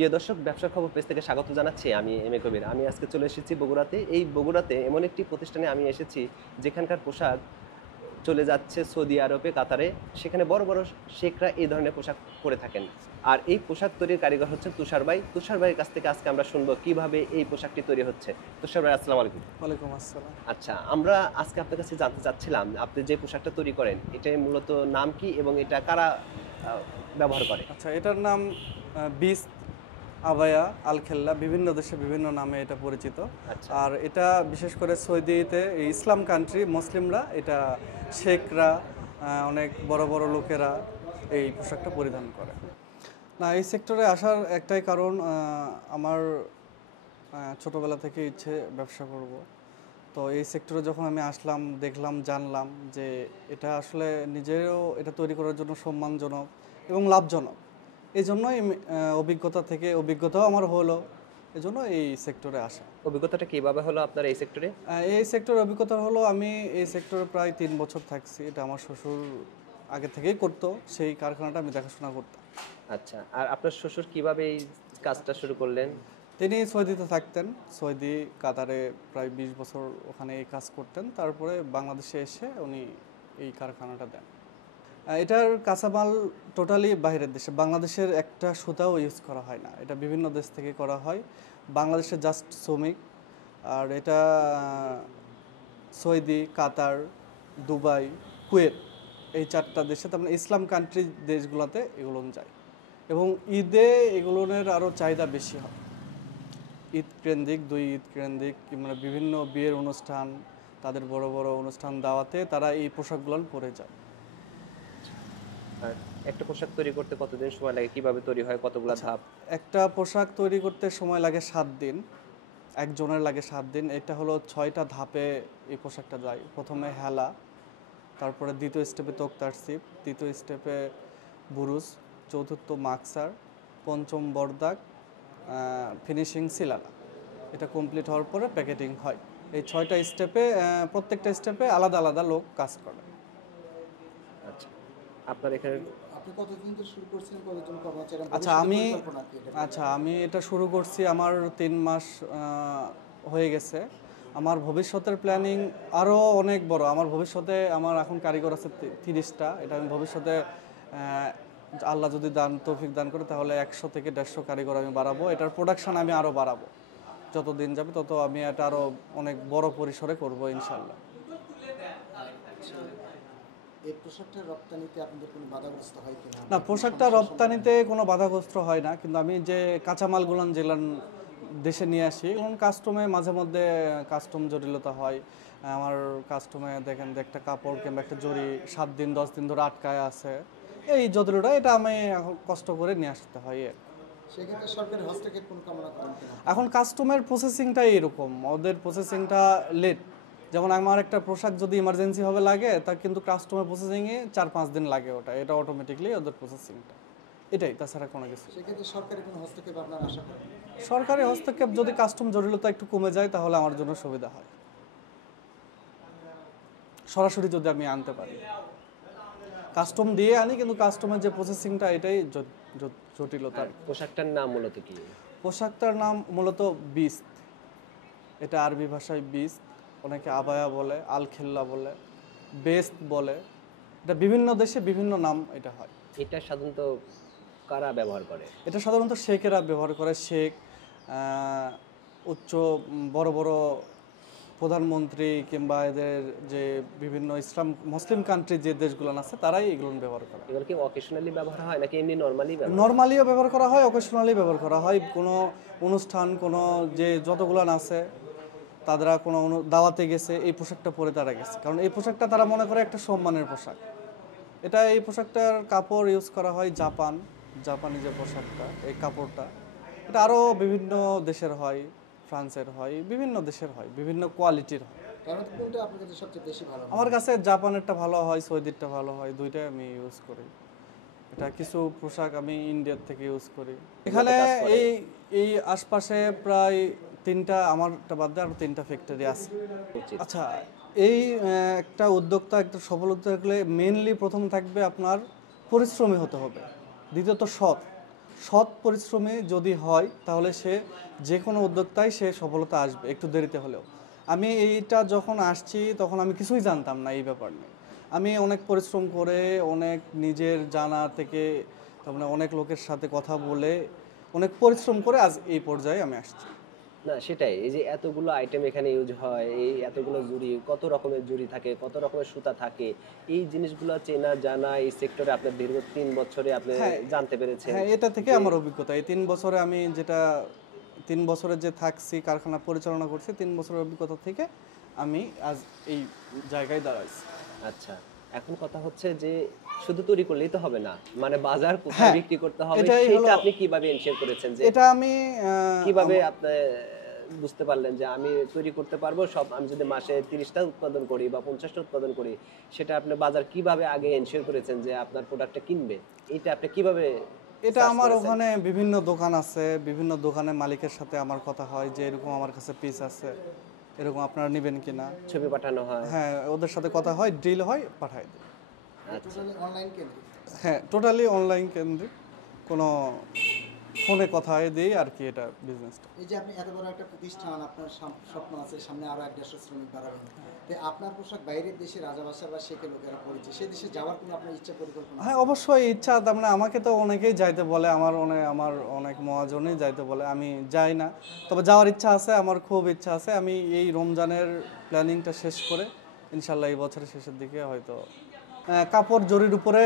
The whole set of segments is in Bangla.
প্রিয় দর্শক, ব্যবসার খবর পেজ থেকে স্বাগত জানাচ্ছি। আমি এম এ কবির। আমি আজকে চলে এসেছি বগুড়াতে। এই বগুড়াতে এমন একটি প্রতিষ্ঠানে আমি এসেছি যেখানকার পোশাক চলে যাচ্ছে সৌদি আরবে, কাতারে। সেখানে বড় বড় শেখরা এই ধরনের পোশাক পরে থাকেন। আর এই পোশাক তৈরির কারিগর হচ্ছেন তুষার ভাই। তুষার ভাইয়ের কাছ থেকে আজকে আমরা শুনবো কিভাবে এই পোশাকটি তৈরি হচ্ছে। তুষার ভাই, আসসালামু আলাইকুম। ওয়ালাইকুম আসসালাম। আচ্ছা, আমরা আজকে আপনার কাছে জানতে চাচ্ছিলাম আপনি যে পোশাকটা তৈরি করেন এটার মূলত নাম কি এবং এটা কারা ব্যবহার করে? আচ্ছা, এটার নাম বিস্ত আবায়া আল খেল্লা। বিভিন্ন দেশে বিভিন্ন নামে এটা পরিচিত। আচ্ছা। আর এটা বিশেষ করে সৌদিতে ইসলাম কান্ট্রি মুসলিমরা, এটা শেখরা, অনেক বড় বড় লোকেরা এই পোশাকটা পরিধান করে। না, এই সেক্টরে আসার একটাই কারণ, আমার ছোটোবেলা থেকে ইচ্ছে ব্যবসা করব। তো এই সেক্টরে যখন আমি আসলাম, দেখলাম, জানলাম যে এটা আসলে নিজেরও এটা তৈরি করার জন্য সম্মানজনক এবং লাভজনক। এই জন্যই অভিজ্ঞতাও আমার হলো, এই জন্য এই সেক্টরে আসা। অভিজ্ঞতাটা কিভাবে হলো আপনার এই সেক্টরে? এই সেক্টরের অভিজ্ঞতা হলো, আমি এই সেক্টরে প্রায় 3 বছর থাকছি। এটা আমার শ্বশুর আগে থেকেই করতো, সেই কারখানাটা আমি দেখাশোনা করতাম। আচ্ছা, আর আপনার শ্বশুর কিভাবে এই কাজটা শুরু করলেন? তিনি সৌদিতে থাকতেন, সৌদি কাতারে প্রায় 20 বছর ওখানে এই কাজ করতেন। তারপরে বাংলাদেশে এসে উনি এই কারখানাটা দেন। এটার কাঁচামাল টোটালি বাইরের দেশে, বাংলাদেশের একটা সুতাও ইউজ করা হয় না। এটা বিভিন্ন দেশ থেকে করা হয়, বাংলাদেশে জাস্ট শ্রমিক। আর এটা সৌদি, কাতার, দুবাই, কুয়েত, এই 4টা দেশে, তার মানে ইসলাম কান্ট্রি দেশগুলোতে এগুলো যায়। এবং ঈদে এগুলোর আরও চাহিদা বেশি হয়। ঈদ কেন্দ্রিক, 2 ঈদ কেন্দ্রিক, মানে বিভিন্ন বিয়ের অনুষ্ঠান, তাদের বড় বড় অনুষ্ঠান দাওয়াতে তারা এই পোশাকগুলো পরে যায়। আর একটা পোশাক তৈরি করতে কতদিন সময় লাগে, কিভাবে তৈরি হয়, কতগুলা আচ্ছা, ধাপ? একটা পোশাক তৈরি করতে সময় লাগে 7 দিন, একজনের লাগে 7 দিন। এটা হলো 6টা ধাপে এই পোশাকটা যায়। প্রথমে হেলা, তারপরে দ্বিতীয় স্টেপে তোকতারসিপ, তৃতীয় স্টেপে বুরুজ, চতুর্থ মাকসার, পঞ্চম বরদাগ, ফিনিশিং সিলালা। এটা কমপ্লিট হওয়ার পরে প্যাকেটিং হয়। এই 6টা স্টেপে, প্রত্যেকটা স্টেপে আলাদা আলাদা লোক কাজ করে। আচ্ছা, আপনার এখানে আপনি কতদিন ধরে শুরু করছিলেন, কতজন কর্মচারী, আচ্ছা ভবিষ্যতের আমি পরিকল্পনা কি এটা? আমি এটা শুরু করছি, আমার 3 মাস হয়ে গেছে। আমার ভবিষ্যতের প্ল্যানিং আরও অনেক বড়। আমার ভবিষ্যতে, আমার এখন কারিগর আছে 30টা। এটা আমি ভবিষ্যতে আল্লাহ যদি তৌফিক দান করে, তাহলে 100 থেকে 150 কারিগর আমি বাড়াবো। এটার প্রোডাকশন আমি আরও বাড়াবো। যত দিন যাবে তত আমি এটা আরও অনেক বড় পরিসরে করব ইনশাল্লাহ। এই পোশাকটা রপ্তানিতে আপনাদের কোনো বাধাগ্রস্ত হয় কিনা? না, পোশাকটা রপ্তানিতে কোনো বাধাগ্রস্ত হয় না, কিন্তু আমি যে কাঁচামালগুলো যেগুলো দেশে নিয়ে আসি, এবং কাস্টমে মাঝে মধ্যে কাস্টম জটিলতা হয়। আমার কাস্টমে দেখেন যে একটা কাপড় কিংবা একটা জরি 7 দিন 10 দিন ধরে আটকায় আছে, এই জটিলতা, এটা আমি এখন কষ্ট করে নিয়ে আসতে হয়। সেক্ষেত্রে সরকারের হস্তক্ষেপ কোনো কামনা করেন কিনা? এখন কাস্টমের প্রসেসিংটাই এরকম, ওদের প্রসেসিংটা লেট। যেমন আমার একটা পোশাক যদি ইমার্জেন্সিভাবে লাগে, তা কিন্তু কাস্টমার প্রসেসিংয়ে 4-5 দিন লাগে। এটা অটোমেটিকলি ওদের প্রসেসিংটা, এটাই, তাছাড়া কোনো কিছু। সেক্ষেত্রে সরকারি কোনো হস্তক্ষেপ আপনার আশা করেন? সরকারি হস্তক্ষেপ যদি কাস্টম জটিলতা একটু কমে যায়, তাহলে আমার জন্য সুবিধা হয়। সরাসরি যদি আমি আনতে পারি, কাস্টম দিয়ে আনি, কিন্তু কাস্টমের যে প্রসেসিংটা, এটাই জটিলতা। আর পোশাকটার নাম মূলত কি? পোশাকটার নাম মূলত বিস্ত। এটা আরবি ভাষায় বিস্ত, অনেকে আবায়া বলে, আল খেল্লা বলে, বেস্ত বলে। এটা বিভিন্ন দেশে বিভিন্ন নাম এটা হয়। এটা সাধারণত কারা ব্যবহার করে? এটা সাধারণত শেখেরা ব্যবহার করে। শেখ, উচ্চ বড় বড় প্রধানমন্ত্রী, কিংবা এদের যে বিভিন্ন ইসলাম মুসলিম কান্ট্রি যে দেশগুলো আছে, তারাই এগুলো ব্যবহার করে। এগুলো কি অকেশনালি ব্যবহার হয় নাকি এমনি নরমালি ব্যবহার? নর্মালিও ব্যবহার করা হয়, অকেশনালি ব্যবহার করা হয়। কোনো অনুষ্ঠান, কোনো যে যতগুলো আছে, তারা কোনো দাওয়াতে গেছে, এই পোশাকটা পরে তারা গেছে, কারণ এই পোশাকটা তারা মনে করে একটা সম্মানের পোশাক। এই পোশাকটার কাপড় ইউজ করা হয় জাপানি যে পোশাকটা, এই কাপড়টা, এটা আরও বিভিন্ন দেশের হয়, ফ্রান্সের হয়, বিভিন্ন দেশের হয়, বিভিন্ন কোয়ালিটির হয়। তার মধ্যে কোনটা আপনার কাছে সবচেয়ে বেশি ভালো লাগে? আমার কাছে জাপানেরটা ভালো হয়, সৌদিরটা ভালো হয়, দুইটাই আমি ইউজ করি। এটা কিছু পোশাক আমি ইন্ডিয়ার থেকে ইউজ করি। এখানে এই এই আশপাশে প্রায় 3টা, আমারটা বাদ দিয়ে আরও 3টা ফ্যাক্টরি আছে। আচ্ছা, এই একটা উদ্যোক্তা, একটা সফল উদ্যোক্তা হলে মেইনলি প্রথম থাকবে আপনার পরিশ্রমী হতে হবে, দ্বিতীয়ত সৎ পরিশ্রমী যদি হয় তাহলে সে যে কোনো উদ্যোক্তায় সে সফলতা আসবে, একটু দেরিতে হলেও। আমি এইটা যখন আসছি তখন আমি কিছুই জানতাম না এই ব্যাপার নিয়ে। আমি অনেক পরিশ্রম করে, অনেক নিজের জানা থেকে, তার মানে অনেক লোকের সাথে কথা বলে, অনেক পরিশ্রম করে আজ এই পর্যায়ে আমি আসছি। না সেটাই, এই যে এতগুলো আইটেম এখানে ইউজ হয়, এই এতগুলো জুড়ি, কত রকমের জুড়ি থাকে, কত রকমের সুতা থাকে, এই জিনিসগুলো চেনা জানা এই সেক্টরে আপনার দীর্ঘ 3 বছরে আপনি হ্যাঁ, জানতে পেরেছেন। হ্যাঁ, এটা থেকে যে আমার অভিজ্ঞতা। এই 3 বছরে আমি যেটা 3 বছরে যে থাকছি, কারখানা পরিচালনা করছি, 3 বছরের অভিজ্ঞতা থেকে আমি আজ এই জায়গায় দাঁড়াইছি। আচ্ছা, এখন কথা হচ্ছে যে শুধু তৈরি করলেই তো হবে না, মানে বাজার কোথায় হ্যাঁ, বিক্রি করতে হবে এটাই সেটা হলো- আপনি কিভাবে এনশিওর করেছেন, যে এটা আমি কিভাবে আপনি বুঝতে পারলেন যে আমি তৈরি করতে পারবো সব, আমি যদি মাসে 30টা উৎপাদন করি বা 50টা উৎপাদন করি, সেটা আপনি বাজার কিভাবে আগে এনশিওর করেছেন যে আপনার প্রোডাক্টটা কিনবে, এটা আপনি কিভাবে এটা search আমার করেছেন? ওখানে বিভিন্ন দোকান আছে, বিভিন্ন দোকানের মালিকের সাথে আমার কথা হয় যে এরকম আমার কাছে পিস আছে, এরকম আপনারা নেবেন কিনা। ছবি পাঠানো হয়? হ্যাঁ, ওদের সাথে কথা হয়, ডিল হয়, পাঠায় দিই। আচ্ছা, টোটালি অনলাইন কেন্দ্রিক। হ্যাঁ, টোটালি অনলাইন কেন্দ্রিক, কোনো ফোনে কথা দিই আর কি এটা বিজনেসটা। এই যে আপনি এত বড় একটা প্রতিষ্ঠান, আপনার স্বপ্ন আছে সামনে আরো 150 শ্রমিক বাড়াবেন, তো আপনার পোশাক বাইরের দেশে রাজাবাসার বা শেখে লোকেরা পড়েছে, সেই দেশে যাওয়ার কোনো আপনার ইচ্ছা পরিকল্পনা হ্যাঁ, আছে? অবশ্যই ইচ্ছা। তার মানে আমাকে তো অনেকেই যাইতে বলে, আমার অনেক মহাজনই যাইতে বলে, আমি যাই না। তবে যাওয়ার ইচ্ছা আছে, আমার খুব ইচ্ছা আছে। আমি এই রমজানের প্ল্যানিংটা শেষ করে ইনশাল্লাহ এই বছরের শেষের দিকে হয়তো কাপড় জরির উপরে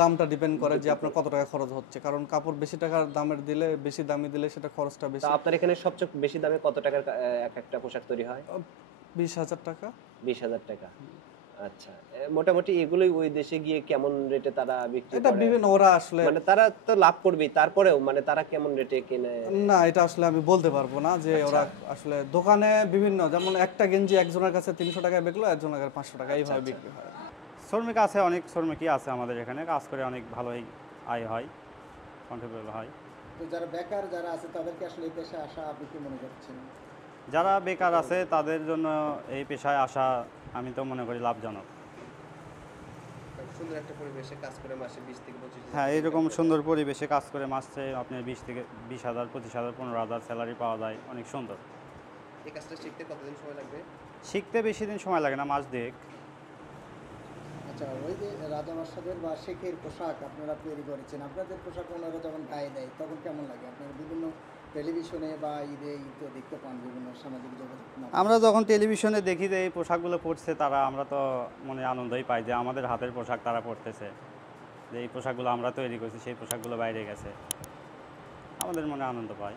দামটা ডিপেন্ড করে যে আপনার কত টাকা খরচ হচ্ছে, কারণ কাপড় বেশি টাকার দামের দিলে, বেশি দামি দিলে সেটা খরচটা তো বেশি। আপনার এখানে সবচেয়ে বেশি দামে কত টাকার এক একটা পোশাক তৈরি হয়? 20,000 টাকা। 20,000 টাকা। আচ্ছা, মোটামুটি এগুলোই ওই দেশে গিয়ে কেমন রেটে তারা বিক্রি এটা করে? বিভিন্ন, ওরা আসলে মানে তারা তো লাভ করবেই, তারপরেও মানে তারা কেমন রেটে কিনে? না, এটা আসলে আমি বলতে পারবো না যে ওরা আসলে দোকানে বিভিন্ন, যেমন একটা গেঞ্জি একজনের কাছে 300 টাকায় বিকলো, একজনের কাছে 500 টাকা, এইভাবে বিক্রি হয়। শ্রমিক আছে, অনেক শ্রমিকই আছে আমাদের এখানে, কাজ করে অনেক ভালোই আয় হয়, কন্ট্রিবিউট হয়। তো যারা বেকার যারা আছে তাদেরকে আসলে এই দেশে আসা আপনি কি মনে করছেন? যারা বেকার আছে তাদের জন্য এই পেশায় আসা আমি তো মনে করি লাভজনক। সুন্দর একটা পরিবেশে কাজ করে মাসে 20 থেকে 25,000 হ্যাঁ, এরকম সুন্দর পরিবেশে কাজ করে মাসে আপনার 20,000, 25,000, 15,000 স্যালারি পাওয়া যায়, অনেক সুন্দর। এই কাজটা শিখতে কতদিন সময় লাগবে? শিখতে বেশি দিন সময় লাগে না, মাস দেড়েক। আচ্ছা, ওই যে রাজাবাসাদের বা শেখের পোশাক আপনারা তৈরি করেছেন, আপনাদের পোশাক ওনারা যখন গায়ে দেয় তখন কেমন লাগে? আপনারা বিভিন্ন টেলিভিশনে বা ঈদে দেখতে পান বিভিন্ন সামাজিক যোগাযোগ মাধ্যমে। আমরা যখন টেলিভিশনে দেখি যে এই পোশাকগুলো পরছে তারা, আমরা তো মনে আনন্দই পাই যে আমাদের হাতের পোশাক তারা পরতেছে, যে এই পোশাকগুলো আমরা তৈরি করছি, সেই পোশাকগুলো বাইরে গেছে, আমাদের মনে আনন্দ পাই।